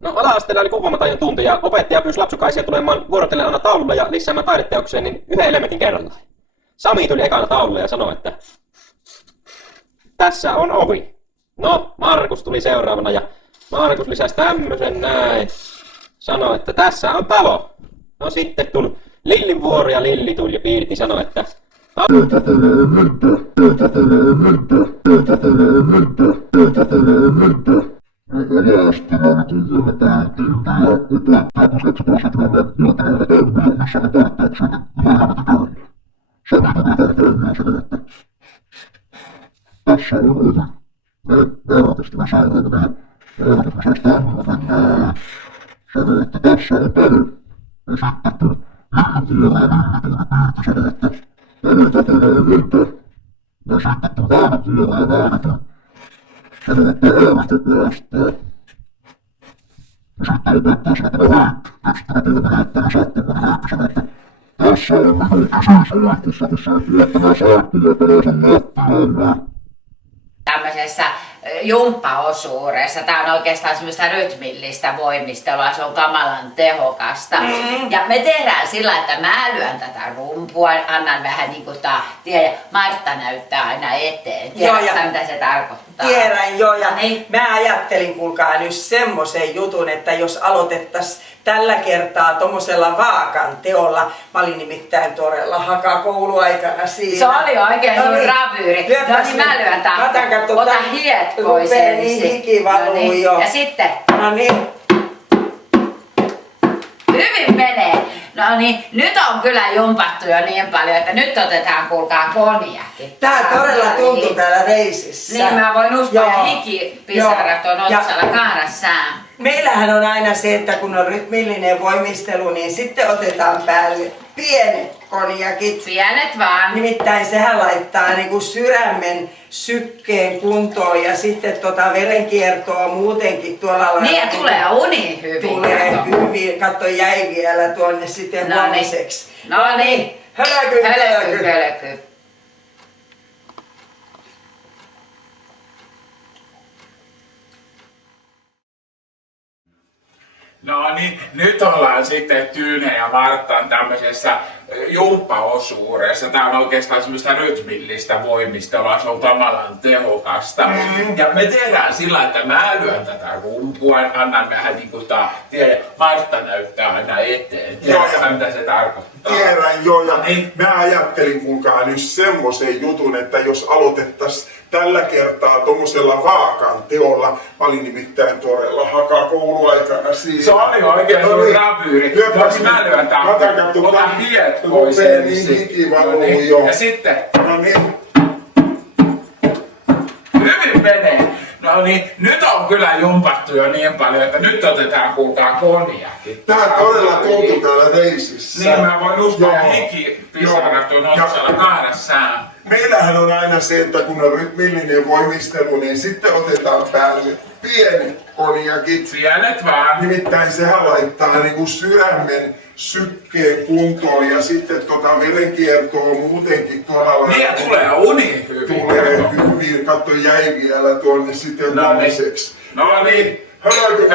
No ala-asteella oli kuvaamataion tunti ja opettaja pyysi lapsukaisia tulemaan vuorotellen aina taululla ja lisäämään taideteokseen niin yhden elementin kerrallaan. Sami tuli ekana taululle ja sanoi, että tässä on ovi. No, Markus tuli seuraavana ja Markus lisäsi tämmösen näin. Sanoi, että tässä on talo. No sitten tuli Lillin vuoro ja Lilli tuli ja Piirti sanoi, että tämmöisessä jumppaosuudessa. Tämä on oikeastaan semmoista rytmillistä voimistelua, se on kamalan tehokasta. Ja me tehdään sillä, että mä lyön tätä rumpua, annan vähän niinku tahtia ja Martta näyttää aina eteen. Tiedätkö mitä se tarkoittaa? Tiedän jo, ja niin. mä ajattelin kuulkaa nyt semmoisen jutun, että jos aloitettaisiin tällä kertaa tommosella vaakan teolla. Mä olin nimittäin todella haka kouluaikana siinä. Se oli oikein sun ravyyri. No niin mä lyön tahtia. Ota hiet pois ensin. Niin hiki valuu jo. Ja sitten. No niin. Hyvin menee. No niin, nyt on kyllä jumpattu jo niin paljon, että nyt otetaan kuulkaa konjakki. Tää todella tuntui täällä reisissä. Niin mä voin uskoa ja hikipisarat on otsalla kaarassaan. Meillähän on aina se, että kun on rytmillinen voimistelu, niin sitten otetaan päälle pienet konjakit. Pienet vaan. Nimittäin sehän laittaa niinku sydämen sykkeen kuntoon ja sitten verenkiertoa muutenkin tuolla lailla. Niin ja tulee uni hyvin. Tulee hyvin. Katso, jäi vielä tuonne sitten huomiseksi. No niin. Hölky. No niin, nyt ollaan sitten Tyyne ja Marttan tämmöisessä jumppaosuudessa. Tää on oikeastaan semmoista rytmillistä voimistelua, se on kamalan tehokasta. Ja me tehdään sillä, että mä lyön tätä rumpua, annan vähän niinku tahtia ja Martta näyttää aina eteen. Tiedätkö mitä se tarkoittaa? Tiedän jo, ja niin. mä ajattelin kuulkaa nyt semmoisen jutun, että jos aloitettaisiin tällä kertaa tommosella vaakan teolla. Mä olin nimittäin todella haka kouluaikana siinä. Se oli oikein sun ravyyri. Jos mä lyön tahtia, ota hiet pois ensin. Niin hiki valuu jo. Ja sitten. No niin. Hyvin menee. No niin, nyt on kyllä jumpattu jo niin paljon, että nyt otetaan kuulkaa konjakki. Tää todella tuntui täällä reisissä. Niin mä voin uskoa ja hikipisarat on otsalla kaarassaan. Meillähän on aina se, että kun on rytmillinen voimistelu, niin sitten otetaan päälle pienet konjakit. Pienet vaan. Nimittäin sehän laittaa niinku sydämen sykkeen kuntoon ja sitten verenkiertoa muutenkin tuolla lailla. Niin ja tulee uni hyvin. Tulee hyvin. Katso, jäi vielä tuonne sitten huomiseksi. No niin. Hölky.